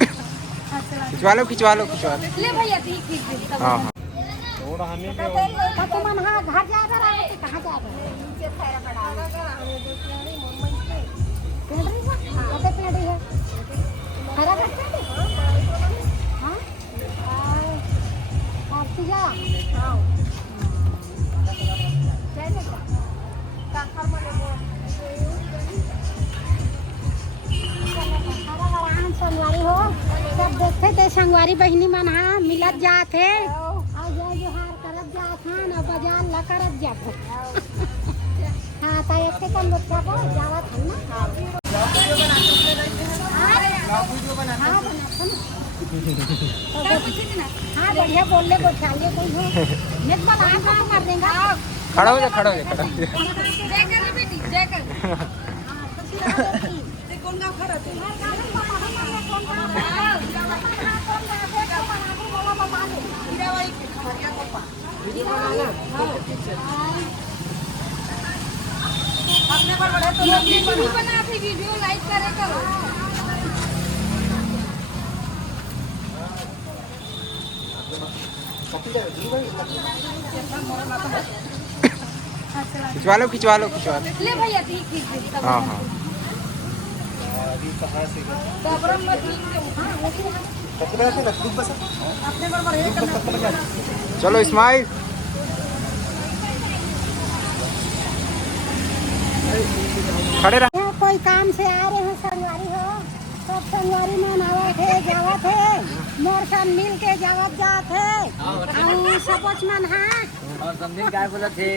खिंचवा लो खिंचवा लो खिंचवा लो। ले भैया ठीक ठीक। हाँ हाँ थोड़ा हमें भी मन हां घर जा कर आए थे कहां जा रहे नीचे खैरा पड़ा है पेड़ रही है कते पेड़ है खैरा कट हां आरती जा हां चले का कर्म ले संगवारी हो सब देखते थे संगवारी बहनी मन हाँ मिलत जात है और जोहार करत जात हाँ ना बाजार ला करत जात हाँ तो एक कम बच्चा को जावत है ना हाँ हाँ बढ़िया बोल ले को चाहिए कोई हो नेट बना काम कर देगा खड़ा हो जा खड़ा हो जा खड़ा हो जा। जय कर बेटी जय कर कौन गाँव खड़ा थे अपने पर बड़े तो बना भी वीडियो लाइक करे करो खिंचवा लो खिंचवा लो खिंचवा लो। ले भैया ठीक ठीक। हाँ हाँ चलो इस्माइल खड़े रह। कोई काम से आ रहे हैं संगवारी हो सब संगवारी में नवा थे जावत है मोर सन मिल के जावत जात है और सबच मन हां और समझी काय बोलत थे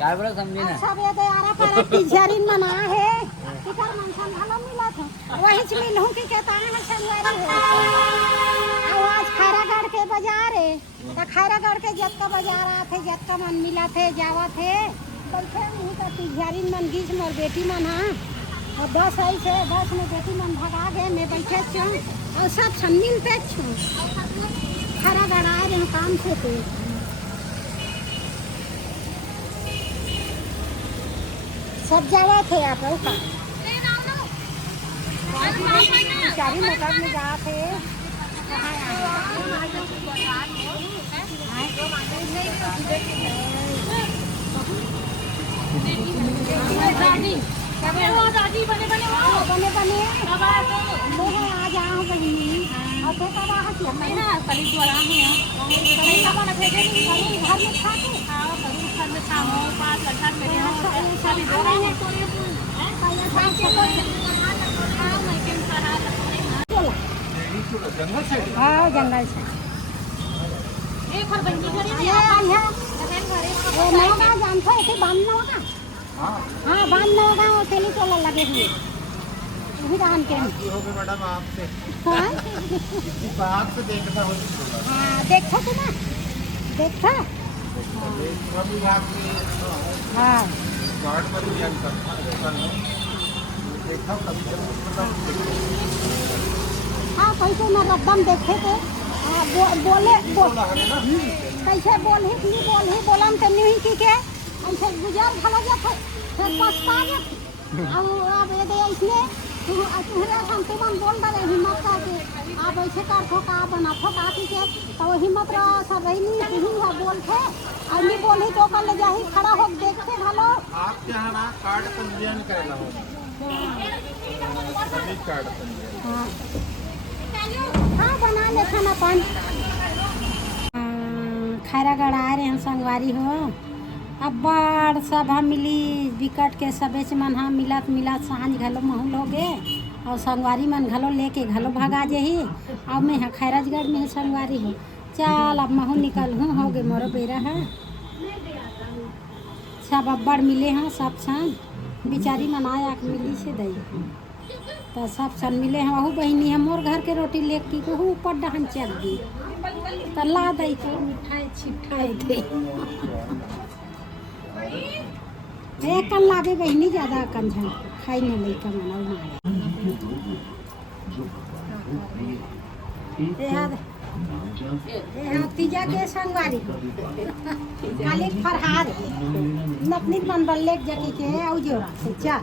काय बोलत समझी ना सब ये आरा पर टीचरिन मना है इकर मन सन हला मिलत है वही से मिलहूं की कहता है संगवारी है आज खैरागढ़ के बाजार है तो खैरागढ़ के जत्ता बाजार आथे जत्ता मन मिलत है जावत है बैठे नहीं तो टीचरिन मन गीच मोर बेटी मन हां और बस आई से बस में बेटी मन भगा गए मैं बैठे छूं और सब सन मिलते छूं खैरागढ़ आए रहे काम से तो सब जावा थे आप लोग का चारी मोटर में जा थे दादी बने बने बने बने लोग आ जाओ बहनी और तो कब आ हमें ना कली द्वारा में कहीं कब ना भेजे नहीं घर में खा के हां घर में शाम 5 लड़का मेरे हां सभी दो रहे हैं कोई हाँ जंगल से एक और बंदी घरे में आई है वो नया गांव जानते हो कि बांधना होगा हाँ बांधना होगा वो तेली टोला लगे हुए वही रान के हो गए मैडम आपसे हाँ बात से देखता हो हाँ देखो तो ना देखा हाँ गार्ड पर भी हाँ कैसे ना रद्दम देखे थे बोले कैसे बोल ही बोलम तो नहीं की के ऐसे गुजर भला जाते फिर पछता जाते अब ये दे इसने तुम्हारे शांति मन बोल दे हिम्मत का के आप ऐसे कर ठोका बना ठोका के तो हिम्मत रहा सब रही नहीं तुम हुआ बोल थे और नहीं बोली तो कल ले जाही खड़ा हो देखते भलो आपके यहाँ ना कार्ड पंजीयन करेला होगा सभी कार्ड पंजीयन हाँ बना ले खाना पान खैरागढ़ आए रहे हैं संगवारी हो अब बाढ़ सभा मिली विकट के सबे मन हाँ मिलत सांझ घलो महूल हो गए और संगवारी मन घलो लेके घलो भगा जही अब मैं यहाँ खैराजगढ़ में संगवारी हो चल अब महू निकल हूँ हो गए मोरो बेरा है सब अब्बड़ मिले हैं सब सन बिचारी मन आया मिली से दई तो सब सन मिले हैं वहू बहनी है मोर घर के रोटी ले की कहूँ ऊपर डहन चल दी तो ला दई के मिठाई छिठाई थे एक कल लागे बहनी ज्यादा कम झन खाई नहीं लई का मना तीजा के संगवारी खाली फरहाद नपनी मन बल्ले जकी के औ जोरा से चल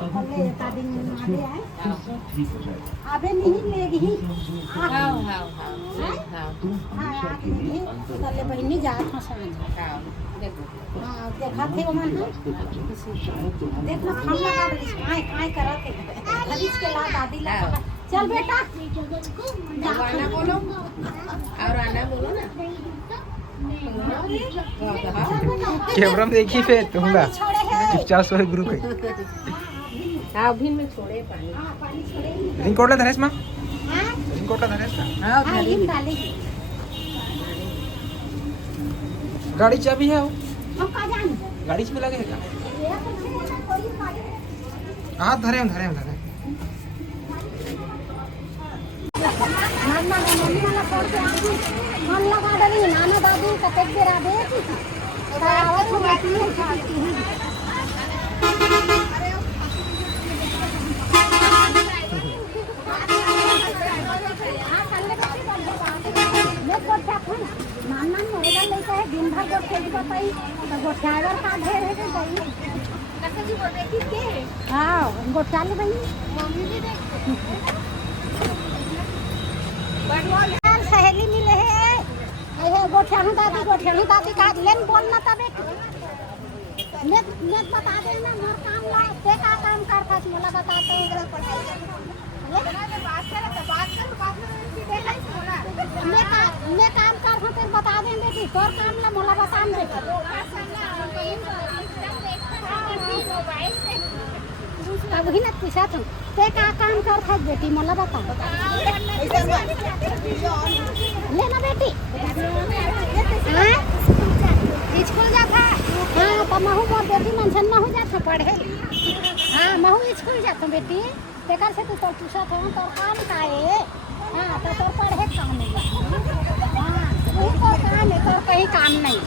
बल्ले का दिन आबे आए अबे नहीं लेगी हाँ हाँ हाँ हाँ हां आके नहीं तले बहिनी जात ह सांझ हाँ देखो हां देखा थे मन देख ना हम लगा दे आए करत है खरीद के ला दादी ला चल बेटा अब आना बोलो और आना बोलो ना कैमरा में देखी फिर तुमला छोड़े है 50 वाले ग्रुप है हाँ अभी में छोड़े पानी हां पानी छोड़े रिंग धनेश मां हां रिंग धनेश का हां हिम डालेगी गाड़ी चाबी है वो हम का जान गाड़ी में लगे है क्या ये कोई पानी हां धरे नाना मम्मी वाला छोड़ के आगी मन लगा डली नाना दादी कते बेरा दे आवत हो बाकी है खाती हूं मैं को चाहूं नाना मेरा लेके है दिन भर जो खेल बताई तो गोठावर का ढेर है गई कैसे जी बोल रही के हां गोठा ले भाई मम्मी भी देख सहेली मिले है ये गोठियानु दादी का लेन बोलना तबे नेट बता देना मोर काम ला ते का काम कर था मोला बताते एकरा पढ़ाई बात कर मैं काम कर हूं तेरे बता देंगे कि तोर काम ला मोला बता दे तब ही ना पूछा तुम ते का काम कर था बेटी मोला बता लेना बेटी हाँ स्कूल जाता हाँ तो महू मोर बेटी मनसन महू जाता पढ़े हाँ महू स्कूल जाता बेटी तेकर से तू तो पूछा था तोर काम का है हाँ तो तोर पढ़े काम नहीं हाँ वही तो काम है तोर कहीं काम नहीं